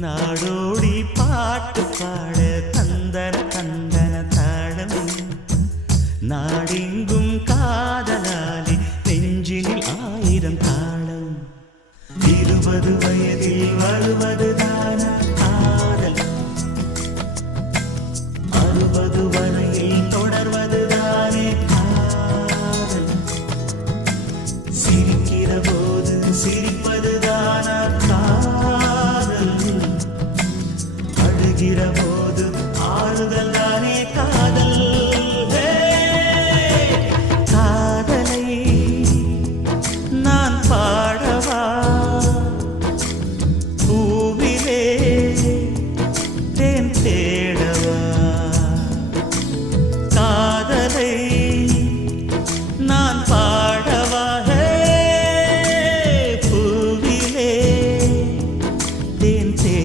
நாடோடி பாட்டு பாட தந்தன தந்தன தாளம் நாடெங்கும் காதலாலே நெஞ்சினில் 1000 தாளம் 20 வயதில் வருவது